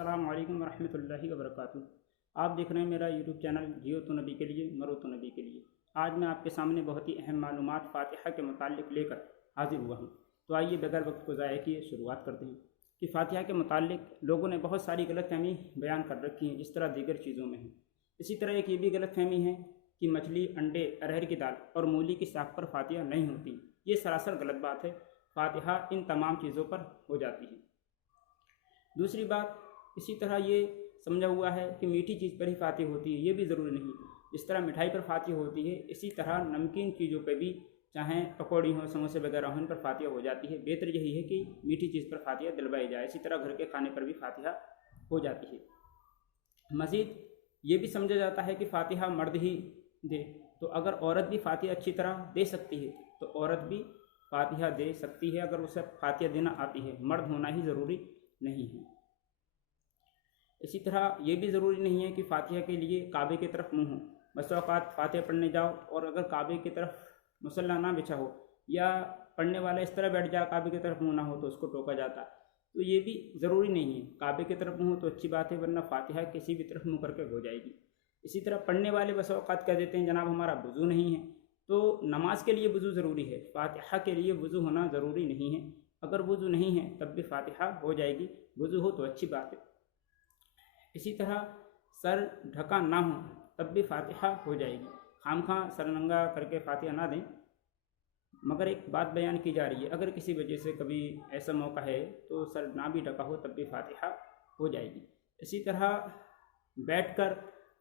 अस्सलाम वालेकुम वरहमतुल्लाहि वबरकातुहू। आप देख रहे हैं मेरा यूट्यूब चैनल जियो तो नबी के लिए मरो तो नबी के लिए। आज मैं आपके सामने बहुत ही अहम मालूमात फ़ातिहा के मुताल्लिक़ लेकर हाजिर हुआ हूँ। तो आइए बगैर वक्त को ज़ाया किए शुरुआत करते हैं कि फ़ातिहा के मुताल्लिक़ लोगों ने बहुत सारी गलतफ़हमी बयान कर रखी है, जिस तरह दीगर चीज़ों में है। इसी तरह एक ये भी गलतफ़हमी है कि मछली, अंडे, अरहर की दाल और मूली की साग पर फ़ातिहा नहीं होती। ये सरासर गलत बात है। फ़ातिहा इन तमाम चीज़ों पर हो जाती है। दूसरी बात, इसी तरह ये समझा हुआ है कि मीठी चीज़ पर ही फ़ातिहा होती है। ये भी ज़रूरी नहीं। जिस तरह मिठाई पर फ़ातिहा होती है, इसी तरह नमकीन चीज़ों पर भी, चाहे पकौड़ी हो, समोसे वगैरह हो, इन पर फ़ातिहा हो जाती है। बेहतर यही है कि मीठी चीज़ पर फ़ातिहा दिलवाई जाए। इसी तरह घर के खाने पर भी फ़ातिहा हो जाती है। मज़ीद ये भी समझा जाता है कि फ़ातिहा मर्द ही दे, तो अगर औरत भी फ़ातिहा अच्छी तरह दे सकती है तो औरत भी फ़ातिहा दे सकती है, अगर उसे फ़ातिहा देना आती है। मर्द होना ही ज़रूरी नहीं है। इसी तरह ये भी ज़रूरी नहीं है कि फ़ातिहा के लिए काबे की तरफ मुँह हो। बस औक़ात फ़ातिहा पढ़ने जाओ और अगर काबे की तरफ मुसल्ला ना बिछा हो या पढ़ने वाला इस तरह बैठ जाए काबे की तरफ मुँह ना हो तो उसको टोका जाता। तो ये भी ज़रूरी नहीं है। काबे की तरफ मुँह हो तो अच्छी बात है, वरना फ़ातिहा किसी भी तरफ मुँह करके हो जाएगी। इसी तरह पढ़ने वाले बस औक़ात कह देते हैं जनाब हमारा वज़ू नहीं है। तो नमाज के लिए वज़ू ज़रूरी है, फ़ातिहा के लिए वज़ू होना ज़रूरी नहीं है। अगर वज़ू नहीं है तब भी फ़ातिहा हो जाएगी, वज़ू हो तो अच्छी बात है। इसी तरह सर ढका ना हो तब भी फ़ातिहा हो जाएगी। खामखा सर नंगा करके फ़ातिहा ना दें। मगर एक बात बयान की जा रही है, अगर किसी वजह से कभी ऐसा मौका है तो सर ना भी ढका हो तब भी फ़ातिहा हो जाएगी। इसी तरह बैठकर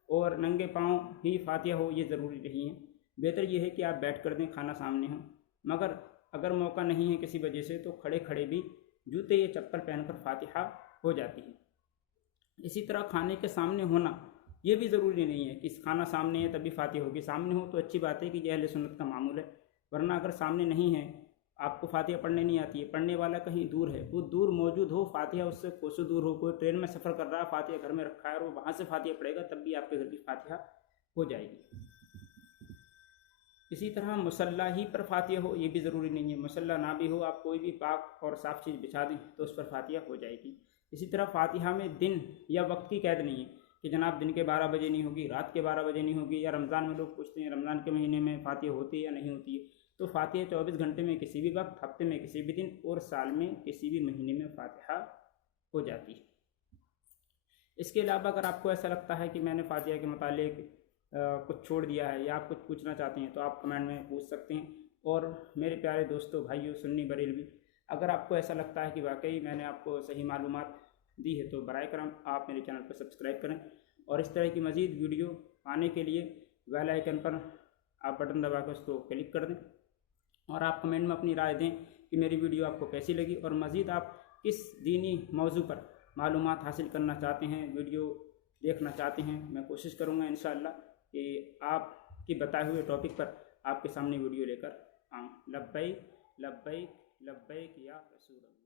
और नंगे पाँव ही फ़ातिहा हो ये ज़रूरी नहीं है। बेहतर ये है कि आप बैठ कर दें, खाना सामने हो। मगर अगर मौका नहीं है किसी वजह से तो खड़े खड़े भी जूते या चप्पल पहनकर फ़ातिहा हो जाती है। इसी तरह खाने के सामने होना ये भी ज़रूरी नहीं है कि खाना सामने है तभी फ़ातिहा होगी। सामने हो तो अच्छी बात है कि यह अहले सुन्नत का मामूल है, वरना अगर सामने नहीं है, आपको फ़ातिहा पढ़ने नहीं आती है, पढ़ने वाला कहीं दूर है, वो दूर मौजूद हो, फ़ातिहा उससे कोसों दूर हो, कोई ट्रेन में सफ़र कर रहा है, फ़ातिहा घर में रखा है और वो वहाँ से फ़ातिहा पढ़ेगा तब भी आपके घर की फ़ातिहा हो जाएगी। इसी तरह मुसल्ला ही पर फ़ातिहा हो ये भी ज़रूरी नहीं है। मुसल्ला ना भी हो, आप कोई भी पाक और साफ़ चीज़ बिछा दें तो उस पर फ़ातिहा हो जाएगी। इसी तरह फ़ातिहा में दिन या वक्त की कैद नहीं है कि जनाब दिन के 12 बजे नहीं होगी, रात के 12 बजे नहीं होगी, या रमज़ान में लोग पूछते हैं रमज़ान के महीने में फ़ातिहा होती है या नहीं होती है। तो फ़ातिहा 24 घंटे में किसी भी वक्त, हफ्ते में किसी भी दिन और साल में किसी भी महीने में फ़ातिहा हो जाती है। इसके अलावा अगर आपको ऐसा लगता है कि मैंने फ़ातिहा के मुतालिक कुछ छोड़ दिया है या आप कुछ पूछना चाहते हैं तो आप कमेंट में पूछ सकते हैं। और मेरे प्यारे दोस्तों, भाइयों, सुन्नी बरेलवी, अगर आपको ऐसा लगता है कि वाकई मैंने आपको सही मालूमात दी है तो बराए करम आप मेरे चैनल पर सब्सक्राइब करें और इस तरह की मज़ीद वीडियो पाने के लिए बेल आइकन पर आप बटन दबा कर उसको क्लिक कर दें और आप कमेंट में अपनी राय दें कि मेरी वीडियो आपको कैसी लगी और मज़ीद आप किस दीनी मौजू पर मालूमात हासिल करना चाहते हैं, वीडियो देखना चाहते हैं। मैं कोशिश करूँगा इंशाअल्लाह कि आपके बताए हुए टॉपिक पर आपके सामने वीडियो लेकर आऊँ। लब्बैक लब्बैक लब्बैक या रसूल अल्लाह।